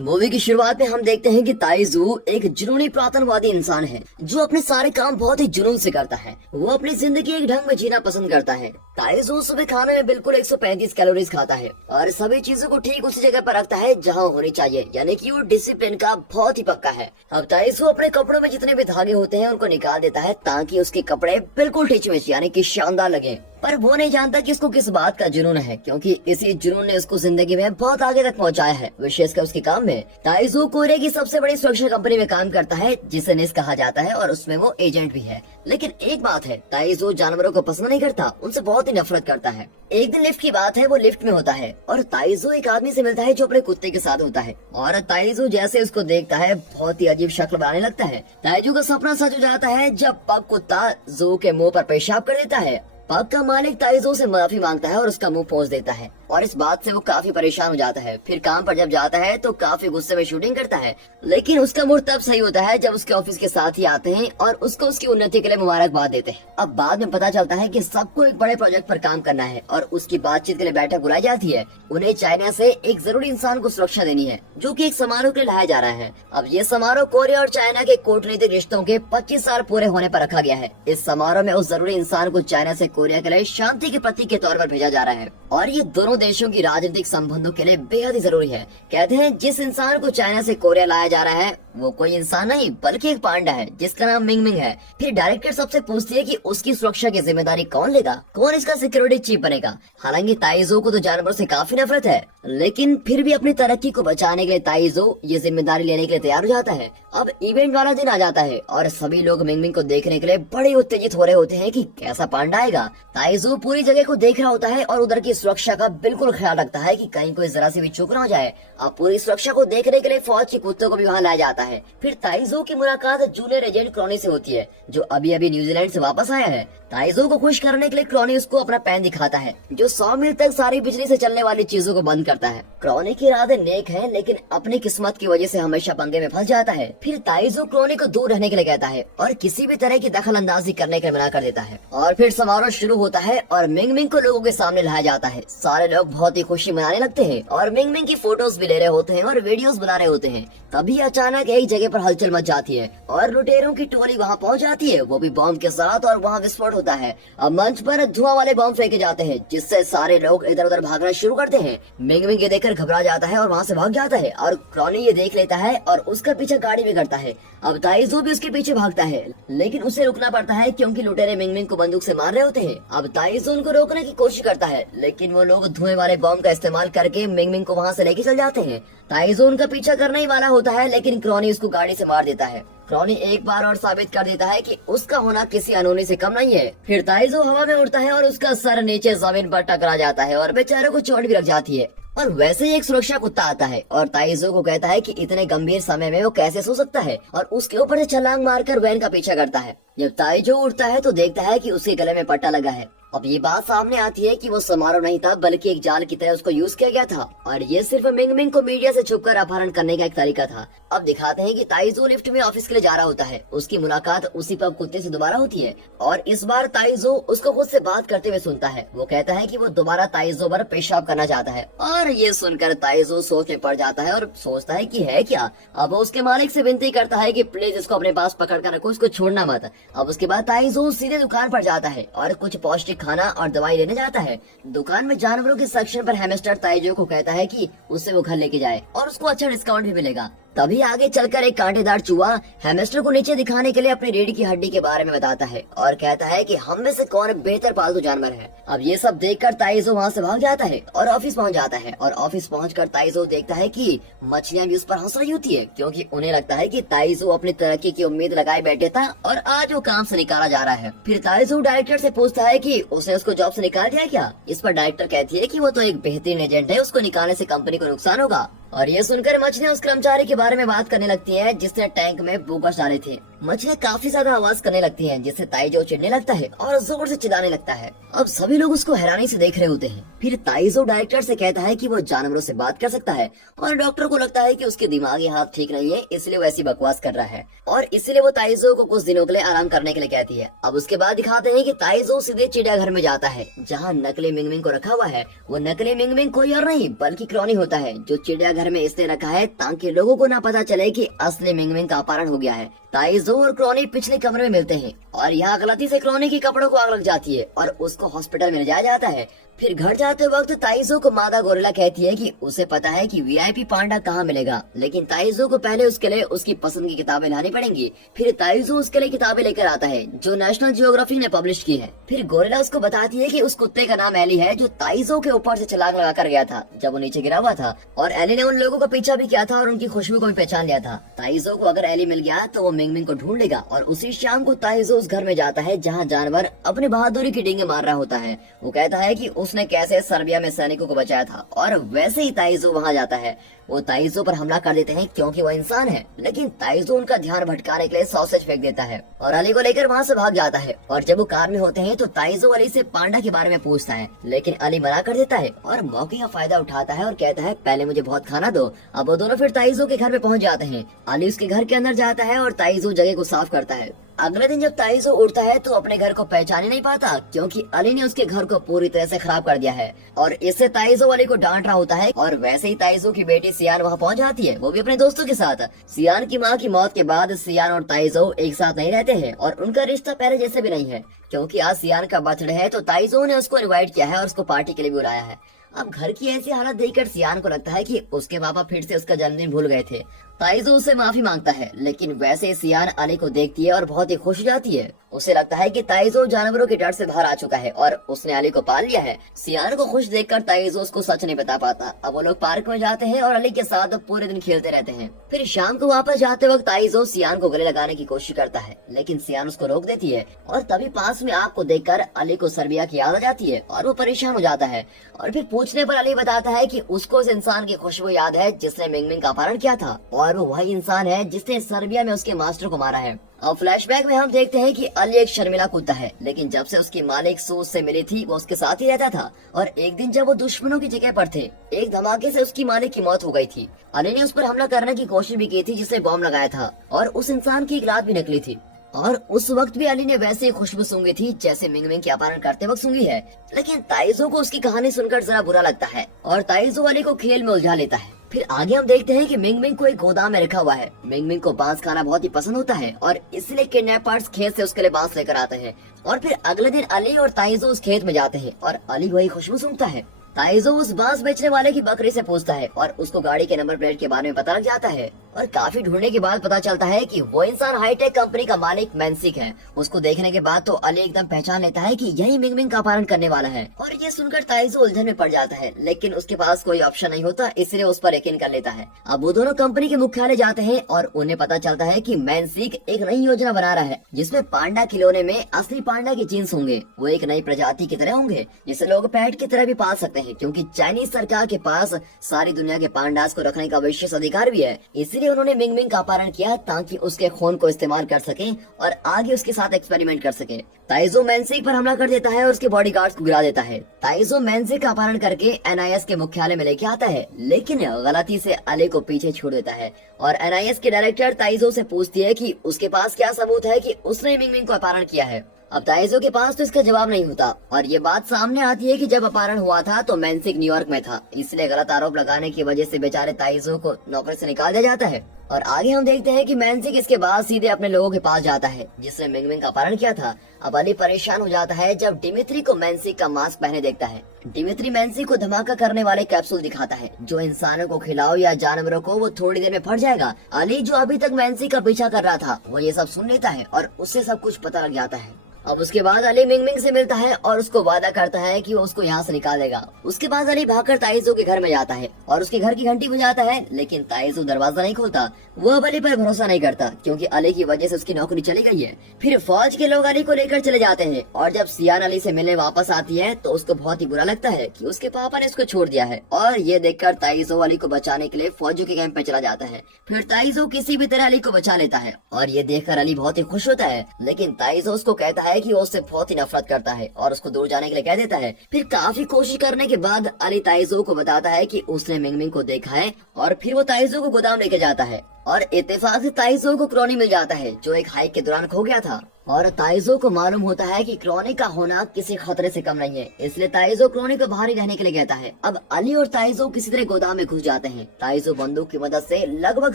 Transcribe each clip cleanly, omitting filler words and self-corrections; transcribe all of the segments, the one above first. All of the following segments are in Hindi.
मूवी की शुरुआत में हम देखते हैं कि ताइजू एक जुनूनी पुरातनवादी इंसान है जो अपने सारे काम बहुत ही जुनून से करता है। वो अपनी जिंदगी एक ढंग में जीना पसंद करता है। ताइजू सुबह खाने में बिल्कुल 135 कैलोरीज खाता है और सभी चीजों को ठीक उसी जगह पर रखता है जहाँ होनी चाहिए, यानी कि वो डिसिप्लिन का बहुत ही पक्का है। अब ताइजू अपने कपड़ों में जितने भी धागे होते हैं उनको निकाल देता है ताकि उसके कपड़े बिल्कुल टिचमिच यानी कि शानदार लगे। पर वो नहीं जानता कि इसको किस बात का जुनून है, क्योंकि इसी जुनून ने उसको जिंदगी में बहुत आगे तक पहुंचाया है, विशेषकर उसके काम में। ताइजू कोरिया की सबसे बड़ी सुरक्षा कंपनी में काम करता है जिसे निस कहा जाता है और उसमें वो एजेंट भी है। लेकिन एक बात है, ताइजू जानवरों को पसंद नहीं करता, उनसे बहुत ही नफरत करता है। एक दिन लिफ्ट की बात है, वो लिफ्ट में होता है और ताइजू एक आदमी से मिलता है जो अपने कुत्ते के साथ होता है और ताइजू जैसे उसको देखता है बहुत ही अजीब शक्ल बनाने लगता है। ताइजू का सपना सच हो जाता है जब पग कुत्ता जू के मुंह पर पेशाब कर देता है। पग का मालिक ताइजू से माफी मांगता है और उसका मुंह पोंछ देता है और इस बात से वो काफी परेशान हो जाता है। फिर काम पर जब जाता है तो काफी गुस्से में शूटिंग करता है, लेकिन उसका मूड तब सही होता है जब उसके ऑफिस के साथी आते हैं और उसको उसकी उन्नति के लिए मुबारकबाद देते हैं। अब बाद में पता चलता है कि सबको एक बड़े प्रोजेक्ट पर काम करना है और उसकी बातचीत के लिए बैठक बुलाई जाती है। उन्हें चाइना से एक जरूरी इंसान को सुरक्षा देनी है जो कि एक समारोह के लिए लाया जा रहा है। अब ये समारोह कोरिया और चाइना के कूटनीतिक रिश्तों के 25 साल पूरे होने पर रखा गया है। इस समारोह में उस जरूरी इंसान को चाइना से कोरिया के लिए शांति के प्रतीक के तौर पर भेजा जा रहा है और ये दोनों देशों की राजनीतिक संबंधों के लिए बेहद ही जरूरी है। कहते हैं जिस इंसान को चाइना से कोरिया लाया जा रहा है वो कोई इंसान नहीं बल्कि एक पांडा है जिसका नाम मिंग मिंग है। फिर डायरेक्टर सबसे पूछती है कि उसकी सुरक्षा की जिम्मेदारी कौन लेगा, कौन इसका सिक्योरिटी चीफ बनेगा। हालांकि ताइजू को तो जानवरों से काफी नफरत है, लेकिन फिर भी अपनी तरक्की को बचाने के लिए ताइजू ये जिम्मेदारी लेने के लिए तैयार हो जाता है। अब इवेंट वाला दिन आ जाता है और सभी लोग मिंग मिंग को देखने के लिए बड़े उत्तेजित हो रहे होते हैं कि कैसा पांडा आएगा। ताइजू पूरी जगह को देख रहा होता है और उधर की सुरक्षा का बिल्कुल ख्याल रखता है कि कहीं कोई जरा सी भी चूक ना हो जाए। अब पूरी सुरक्षा को देखने के लिए फौज के कुत्तों को भी वहाँ लाया जाता है। फिर ताइजू की मुलाकात जूनियर एजेंट क्रॉनी से होती है जो अभी अभी न्यूजीलैंड से वापस आया है। ताइजू को खुश करने के लिए क्रॉनी उसको अपना पेन दिखाता है जो 100 मील तक सारी बिजली से चलने वाली चीजों को बंद करता है। क्रॉनी के इरादे नेक हैं, लेकिन अपनी किस्मत की वजह से हमेशा पंगे में फंस जाता है। फिर ताइजू क्रॉनी को दूर रहने के लिए कहता है और किसी भी तरह की दखल अंदाजी करने के लिए मना कर देता है। और फिर समारोह शुरू होता है और मिंग मिंग को लोगों के सामने लाया जाता है। सारे लोग बहुत ही खुशी मनाने लगते हैं और मिंग मिंग की फोटोज भी ले रहे होते हैं और वीडियोस बना रहे होते हैं। तभी अचानक एक जगह पर हलचल मच जाती है और लुटेरों की टोली वहाँ पहुँच जाती है, वो भी बॉम्ब के साथ, और वहाँ विस्फोट होता है। अब मंच पर धुआं वाले बॉम्ब फेंके जाते हैं जिससे सारे लोग इधर उधर भागना शुरू करते हैं। मिंग मिंग ये देखकर घबरा जाता है और वहाँ से भाग जाता है और क्रॉनी ये देख लेता है और उसका पीछे गाड़ी भी करता है। अब ताइजू भी उसके पीछे भागता है, लेकिन उसे रुकना पड़ता है क्योंकि लुटेरे मिंग मिंग को बंदूक से मार रहे होते हैं। अब ताइजू उनको रोकने की कोशिश करता है, लेकिन वो लोग धुएं वाले बॉम्ब का इस्तेमाल करके मिंग मिंग को वहाँ से लेके चल जाते हैं। ताइजू उनका पीछा करने ही वाला होता है, लेकिन क्रॉनी उसको गाड़ी से मार देता है। क्रॉनी एक बार और साबित कर देता है कि उसका होना किसी अनहोनी से कम नहीं है। फिर ताइजू हवा में उड़ता है और उसका सर नीचे जमीन पर टकरा जाता है और बेचारे को चोट भी लग जाती है। और वैसे ही एक सुरक्षा कुत्ता आता है और ताइजू को कहता है कि इतने गंभीर समय में वो कैसे सो सकता है और उसके ऊपर से छलांग मारकर वैन का पीछा करता है। जब ताइजू उठता है तो देखता है कि उसके गले में पट्टा लगा है। अब ये बात सामने आती है कि वो समारोह नहीं था बल्कि एक जाल की तरह उसको यूज किया गया था और ये सिर्फ मिंग मिंग को मीडिया से छुपकर अपहरण करने का एक तरीका था। अब दिखाते हैं कि ताइजू लिफ्ट में ऑफिस के लिए जा रहा होता है। उसकी मुलाकात उसी पब कुत्ते से दोबारा होती है और इस बार ताइजू उसको खुद से बात करते हुए सुनता है। वो कहता है कि वो दोबारा ताइजू पर पेशाब करना चाहता है और ये सुनकर ताइजू सोच में पड़ जाता है और सोचता है कि है क्या। अब वो उसके मालिक से विनती करता है कि प्लीज इसको अपने पास पकड़ कर रखो, इसको छोड़ना मत। अब उसके बाद ताइजू सीधे दुकान पर जाता है और कुछ पौष्टिक खाना और दवाई लेने जाता है। दुकान में जानवरों के सेक्शन पर हैमस्टर ताइजू को कहता है कि उससे वो घर लेके जाए और उसको अच्छा डिस्काउंट भी मिलेगा। तभी आगे चलकर एक कांटेदार चूहा हैमस्टर को नीचे दिखाने के लिए अपनी रीढ़ की हड्डी के बारे में बताता है और कहता है कि हम में से कौन बेहतर पालतू जानवर है। अब ये सब देखकर ताइजू वहाँ से भाग जाता है और ऑफिस पहुँच जाता है और ऑफिस पहुँचकर ताइजू देखता है कि मछलियाँ भी उस पर हंस रही होती है, क्योंकि उन्हें लगता है कि ताइजू अपनी तरक्की की उम्मीद लगाए बैठे था और आज वो काम से निकाला जा रहा है। फिर ताइजू डायरेक्टर से पूछता है कि उसने उसको जॉब से निकाल दिया क्या। इस पर डायरेक्टर कहती है कि वो तो एक बेहतरीन एजेंट है, उसको निकालने से कंपनी को नुकसान होगा। और ये सुनकर मछलियाँ उस कर्मचारी के बारे में बात करने लगती हैं जिसने टैंक में बोगस डाले थे। मछलियाँ काफी ज्यादा आवाज करने लगती हैं, जिससे ताइजो चिढ़ने लगता है और जोर से चिल्लाने लगता है। अब सभी लोग उसको हैरानी से देख रहे होते हैं। फिर ताइजो डायरेक्टर से कहता है कि वो जानवरों से बात कर सकता है और डॉक्टर को लगता है कि उसके दिमागी हाथ ठीक नहीं है, इसलिए वो ऐसी बकवास कर रहा है और इसलिए वो ताइजो को कुछ दिनों के लिए आराम करने के लिए कहती है। अब उसके बाद दिखाते हैं कि ताइजो सीधे चिड़ियाघर में जाता है जहाँ नकली मिंगमिंग को रखा हुआ है। वो नकली मिंगमिंग कोई और नहीं बल्कि क्रॉनी होता है, जो चिड़ियाघर में इसलिए रखा है ताकि लोगों को ना पता चले कि असली मिंगमिंग का अपहरण हो गया है। ताइजो और क्रॉनी पिछले कमरे में मिलते हैं और यहाँ गलती से क्रॉनी के कपड़ों को आग लग जाती है और उसको हॉस्पिटल में ले जाया जाता है। फिर घर जाते वक्त ताइजो को मादा गोरिल्ला कहती है कि उसे पता है कि वीआईपी पांडा कहाँ मिलेगा, लेकिन ताइजो को पहले उसके लिए उसकी पसंद की किताबें लानी पड़ेंगी। फिर ताइजो उसके लिए किताबें लेकर आता है जो नेशनल जियोग्राफी ने पब्लिश की है। फिर गोरिल्ला उसको बताती है कि उस कुत्ते का नाम एली है, जो ताइजो के ऊपर से छलांग लगा कर गया था जब वो नीचे गिरा हुआ था, और एली ने उन लोगों का पीछा भी किया था और उनकी खुशबू को भी पहचान लिया था। ताइजो को अगर एली मिल गया तो वो मिंगमिंग को ढूंढ लेगा और उसी शाम को ताइजो उस घर में जाता है जहाँ जानवर अपने बहादुरी की डींगे मार रहा होता है। वो कहता है कि उसने कैसे सर्बिया में सैनिकों को बचाया था और वैसे ही ताइजो वहाँ जाता है। वो ताइजो पर हमला कर देते हैं क्योंकि वो इंसान है, लेकिन ताइजो उनका ध्यान भटकाने के लिए सॉसेज फेंक देता है और अली को लेकर वहाँ से भाग जाता है। और जब वो कार में होते हैं तो ताइजो अली से पांडा के बारे में पूछता है, लेकिन अली मना कर देता है और मौके का फायदा उठाता है और कहता है पहले मुझे बहुत खाना दो। अब वो दोनों फिर ताइजो के घर में पहुँच जाते हैं। अली उसके घर के अंदर जाता है और ताइजो जगह को साफ करता है। अगले दिन जब ताइजो उठता है तो अपने घर को पहचान ही नहीं पाता क्योंकि अली ने उसके घर को पूरी तरह से खराब कर दिया है और इससे ताइजो अली को डांट रहा होता है। और वैसे ही ताइजो की बेटी सियान वहाँ पहुँच जाती है, वो भी अपने दोस्तों के साथ। सियान की माँ की मौत के बाद सियान और ताइजो एक साथ नहीं रहते हैं और उनका रिश्ता पहले जैसे भी नहीं है, क्योंकि आज सियान का बर्थडे है तो ताइजो ने उसको इनवाइट किया है और उसको पार्टी के लिए बुलाया है। अब घर की ऐसी हालत देखकर सियान को लगता है कि उसके पापा फिर से उसका जन्मदिन भूल गए थे। ताइजो उससे माफी मांगता है, लेकिन वैसे सियान अली को देखती है और बहुत ही खुश हो जाती है। उसे लगता है कि ताइजो जानवरों के डर से बाहर आ चुका है और उसने अली को पाल लिया है। सियान को खुश देखकर ताइजो उसको सच नहीं बता पाता। अब वो लोग पार्क में जाते हैं और अली के साथ पूरे दिन खेलते रहते हैं। फिर शाम को वापस जाते वक्त ताइजो सियान को गले लगाने की कोशिश करता है, लेकिन सियान उसको रोक देती है और तभी पास में आग को देखकर अली को सर्बिया की याद आ जाती है और वो परेशान हो जाता है। और फिर पूछने पर अली बताता है कि उसको उस इंसान की खुशबू याद है जिसने मिंगमिंग का अपहरण किया था और वो वही इंसान है जिसने सर्बिया में उसके मास्टर को मारा है। अब फ्लैशबैक में हम देखते हैं कि अली एक शर्मिला कुत्ता है, लेकिन जब से उसकी मालिक सूज से मिली थी वो उसके साथ ही रहता था। और एक दिन जब वो दुश्मनों की जगह पर थे, एक धमाके से उसकी मालिक की मौत हो गई थी। अली ने उस पर हमला करने की कोशिश भी की थी जिसने बॉम्ब लगाया था और उस इंसान की एक रात भी निकली थी और उस वक्त भी अली ने वैसे ही खुशबू सूंघी थी जैसे मिंगमिंग के अपहरण करते वक्त सूंघी है। लेकिन ताइजो को उसकी कहानी सुनकर जरा बुरा लगता है और ताइजो अली को खेल में उलझा लेता है। फिर आगे हम देखते हैं कि मिंगमिंग को एक गोदाम में रखा हुआ है। मिंगमिंग को बांस खाना बहुत ही पसंद होता है और इसलिए किडनैपर्स खेत से उसके लिए बांस लेकर आते हैं। और फिर अगले दिन अली और ताइजो उस खेत में जाते हैं और अली वही खुशबू सूंघता है। ताइजो उस बांस बेचने वाले की बकरी से पूछता है और उसको गाड़ी के नंबर प्लेट के बारे में पता लग जाता है और काफी ढूंढने के बाद पता चलता है कि वो इंसान हाईटेक कंपनी का मालिक मैंसिक है। उसको देखने के बाद तो अली एकदम पहचान लेता है कि यही मिंगमिंग का अपहरण करने वाला है और ये सुनकर ताइजो उलझन में पड़ जाता है, लेकिन उसके पास कोई ऑप्शन नहीं होता, इसलिए उस पर यकीन कर लेता है। अब वो दोनों कंपनी के मुख्यालय जाते हैं और उन्हें पता चलता है कि मैंसिक एक नई योजना बना रहा है जिसमें पांडा खिलौने में असली पांडा के जीन्स होंगे। वो एक नई प्रजाति की तरह होंगे जिसे लोग पेट की तरह भी पाल सकते हैं, क्योंकि चाइनीज सरकार के पास सारी दुनिया के पांडास को रखने का विशेष अधिकार भी है। इसलिए उन्होंने मिंगमिंग का अपहरण किया ताकि उसके खून को इस्तेमाल कर सके और आगे उसके साथ एक्सपेरिमेंट कर सके। ताइजो मैंसिक पर हमला कर देता है और उसके बॉडीगार्ड्स को गिरा देता है। ताइजो मैंसिक का अपहरण करके एनआईएस के मुख्यालय में लेके आता है, लेकिन गलती से अली को पीछे छोड़ देता है और एनआईएस के डायरेक्टर ताइजो से पूछती है कि उसके पास क्या सबूत है कि उसने मिंगमिंग को अपहरण किया है। अब ताइजो के पास तो इसका जवाब नहीं होता और ये बात सामने आती है कि जब अपहरण हुआ था तो मैंसिक न्यूयॉर्क में था, इसलिए गलत आरोप लगाने की वजह से बेचारे ताइजो को नौकरी से निकाल दिया जाता है। और आगे हम देखते हैं कि मैंसिक इसके बाद सीधे अपने लोगों के पास जाता है जिसने मिंगमिंग का अपहरण किया था। अब अली परेशान हो जाता है जब डिमित्री को मैंसिक का मास्क पहने देखता है। डिमित्री मैंसिक को धमाका करने वाले कैप्सूल दिखाता है जो इंसानों को खिलाओ या जानवरों को, वो थोड़ी देर में फट जाएगा। अली जो अभी तक मैंसिक का पीछा कर रहा था वो ये सब सुन लेता है और उससे सब कुछ पता लग जाता है। अब उसके बाद अली मिंगमिंग से मिलता है और उसको वादा करता है कि वो उसको यहाँ से निकालेगा। उसके बाद अली भागकर ताइजू के घर में जाता है और उसके घर की घंटी बजाता है, लेकिन ताइजू दरवाजा नहीं खोलता। वो अब अली पर भरोसा नहीं करता क्योंकि अली की वजह से उसकी नौकरी चली गई है। फिर फौज के लोग अली को लेकर चले जाते हैं और जब सियान अली से मिलने वापस आती है तो उसको बहुत ही बुरा लगता है कि उसके पापा ने उसको छोड़ दिया है। और ये देखकर ताइजो अली को बचाने के लिए फौजियों के कैंप पे चला जाता है। फिर ताइजो किसी भी तरह अली को बचा लेता है और ये देखकर अली बहुत ही खुश होता है, लेकिन ताइजो उसको कहता है कि वो उससे बहुत ही नफरत करता है और उसको दूर जाने के लिए कह देता है। फिर काफी कोशिश करने के बाद अली ताइजो को बताता है कि उसने मिंगमिंग को देखा है और फिर वो ताइजो को गोदाम लेके जाता है और इत्तेफाक से ताइजो को क्रोनी मिल जाता है जो एक हाइक के दौरान खो गया था। और ताइजो को मालूम होता है कि क्रोनी का होना किसी खतरे से कम नहीं है, इसलिए ताइजो क्रोनी को बाहर ही रहने के लिए कहता है। अब अली और ताइजो किसी तरह गोदाम में घुस जाते हैं। ताइजो बंदूक की मदद से लगभग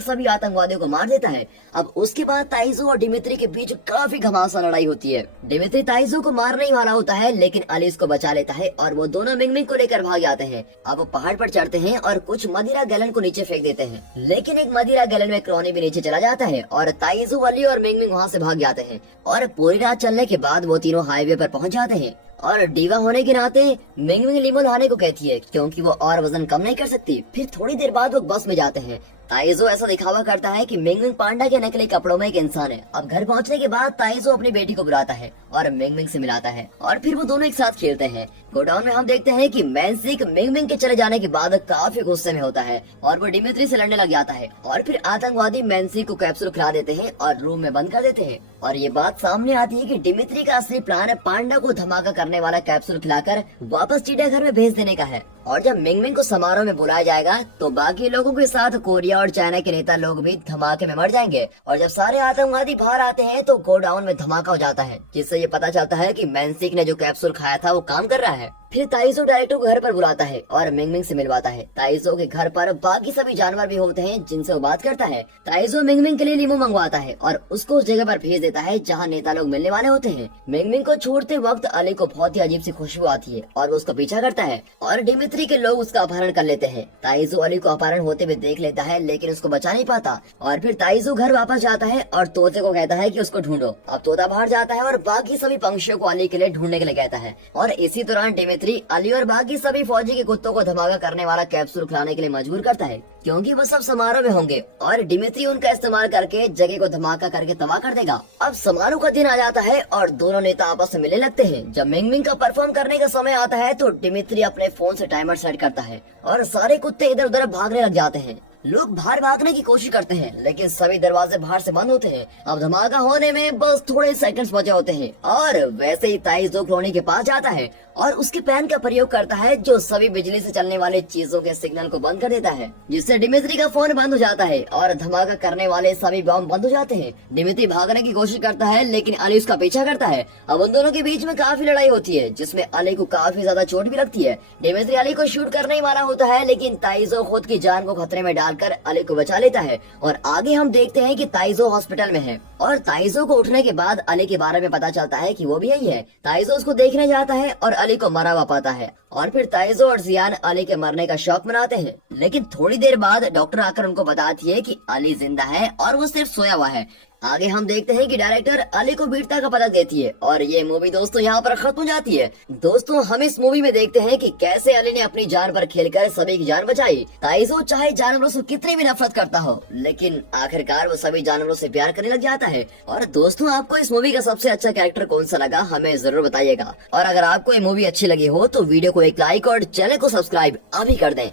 सभी आतंकवादियों को मार देता है। अब उसके बाद ताइजो और डिमित्री के बीच काफी घमासान लड़ाई होती है। डिमित्री ताइजो को मारने ही वाला होता है, लेकिन अली उसको बचा लेता है और वो दोनों मिंगमिंग को लेकर भाग जाते हैं। अब वो पहाड़ पर चढ़ते हैं और कुछ मदिरा गैलन को नीचे फेंक देते हैं, लेकिन एक मदिरा गैलन में क्रोनी भी नीचे चला जाता है और ताइजो, अली और मिंगमिंग वहाँ से भाग जाते हैं। और पूरी रात चलने के बाद वो तीनों हाईवे पर पहुंच जाते हैं और डीवा होने के नाते मिंगमिंग लिमो लाने को कहती है क्योंकि वो और वजन कम नहीं कर सकती। फिर थोड़ी देर बाद वो बस में जाते हैं। ताइजो ऐसा दिखावा करता है कि मिंगमिंग पांडा के नकली कपड़ों में एक इंसान है। अब घर पहुंचने के बाद ताइजो अपनी बेटी को बुलाता है और मिंगमिंग से मिलाता है और फिर वो दोनों एक साथ खेलते हैं। गोडाउन में हम देखते हैं कि मैंसिक मिंगमिंग के चले जाने के बाद काफी गुस्से में होता है और वो डिमित्री से लड़ने लग जाता है और फिर आतंकवादी मैंसिक को कैप्सूल खिला देते हैं और रूम में बंद कर देते हैं। और ये बात सामने आती है कि डिमित्री का असली प्लान पांडा को धमाका करने वाला कैप्सूल खिलाकर वापस चिड़ियाघर में भेज देने का है। और जब मिंगमिंग को समारोह में बुलाया जाएगा तो बाकी लोगों के साथ कोरिया और चाइना के नेता लोग भी धमाके में मर जाएंगे। और जब सारे आतंकवादी बाहर आते हैं तो गोडाउन में धमाका हो जाता है, जिससे ये पता चलता है कि मैंसिक ने जो कैप्सूल खाया था वो काम कर रहा है। फिर ताइजो डायरेक्टर को घर पर बुलाता है और मिंगमिंग से मिलवाता है। ताइजो के घर पर बाकी सभी जानवर भी होते हैं जिनसे वो बात करता है। ताइजो मिंगमिंग के लिए लीमो मंगवाता है और उसको उस जगह पर भेज देता है जहाँ नेता लोग मिलने वाले होते हैं। मिंगमिंग को छोड़ते वक्त अली को बहुत ही अजीब सी खुशबू आती है और वो उसका पीछा करता है और डिमित्री के लोग उसका अपहरण कर लेते हैं। ताइजो अली को अपहरण होते हुए देख लेता है, लेकिन उसको बचा नहीं पाता और फिर ताइजो घर वापस जाता है और तोते को कहता है कि उसको ढूंढो। अब तोता बाहर जाता है और बाकी सभी पंछियों को अली के लिए ढूंढने के लिए कहता है। और इसी दौरान डिमित्री अली और बाकी सभी फौजी के कुत्तों को धमाका करने वाला कैप्सूल खिलाने के लिए मजबूर करता है क्योंकि वो सब समारोह में होंगे और डिमित्री उनका इस्तेमाल करके जगह को धमाका करके तबाह कर देगा। अब समारोह का दिन आ जाता है और दोनों नेता आपस में मिलने लगते हैं। जब मिंगमिंग का परफॉर्म करने का समय आता है तो डिमित्री अपने फोन से टाइमर सेट करता है और सारे कुत्ते इधर उधर भागने लग जाते हैं। लोग बाहर भागने की कोशिश करते हैं, लेकिन सभी दरवाजे बाहर से बंद होते हैं। अब धमाका होने में बस थोड़े सेकंड्स बचे होते हैं और वैसे ही ताइजो क्रोनी के पास जाता है और उसके प्लान का प्रयोग करता है जो सभी बिजली से चलने वाले चीजों के सिग्नल को बंद कर देता है, जिससे डिमित्री का फोन बंद हो जाता है और धमाका करने वाले सभी बम बंद हो जाते हैं। डिमित्री भागने की कोशिश करता है, लेकिन अली उसका पीछा करता है। अब उन दोनों के बीच में काफी लड़ाई होती है, जिसमें अली को काफी ज्यादा चोट भी लगती है। डिमित्री अली को शूट करने वाला होता है, लेकिन ताइजो खुद की जान को खतरे में डालकर अली को बचा लेता है। और आगे हम देखते हैं कि ताइजो हॉस्पिटल में है और ताइजो को उठने के बाद अली के बारे में पता चलता है कि वो भी यही है। ताइजो उसको देखने जाता है और अली को मरा हुआ पाता है और फिर ताइजो और जियान अली के मरने का शौक मनाते हैं। लेकिन थोड़ी देर बाद डॉक्टर आकर उनको बताती है कि अली जिंदा है और वो सिर्फ सोया हुआ है। आगे हम देखते हैं कि डायरेक्टर अली को वीरता का पदक देती है और ये मूवी दोस्तों यहाँ पर खत्म हो जाती है। दोस्तों हम इस मूवी में देखते हैं कि कैसे अली ने अपनी जान पर खेलकर सभी की जान बचाई। ताइजो चाहे जानवरों से कितनी भी नफरत करता हो, लेकिन आखिरकार वो सभी जानवरों से प्यार करने लग जाता है। और दोस्तों आपको इस मूवी का सबसे अच्छा कैरेक्टर कौन सा लगा हमें जरूर बताइएगा। और अगर आपको ये मूवी अच्छी लगी हो तो वीडियो को एक लाइक और चैनल को सब्सक्राइब अभी कर दें।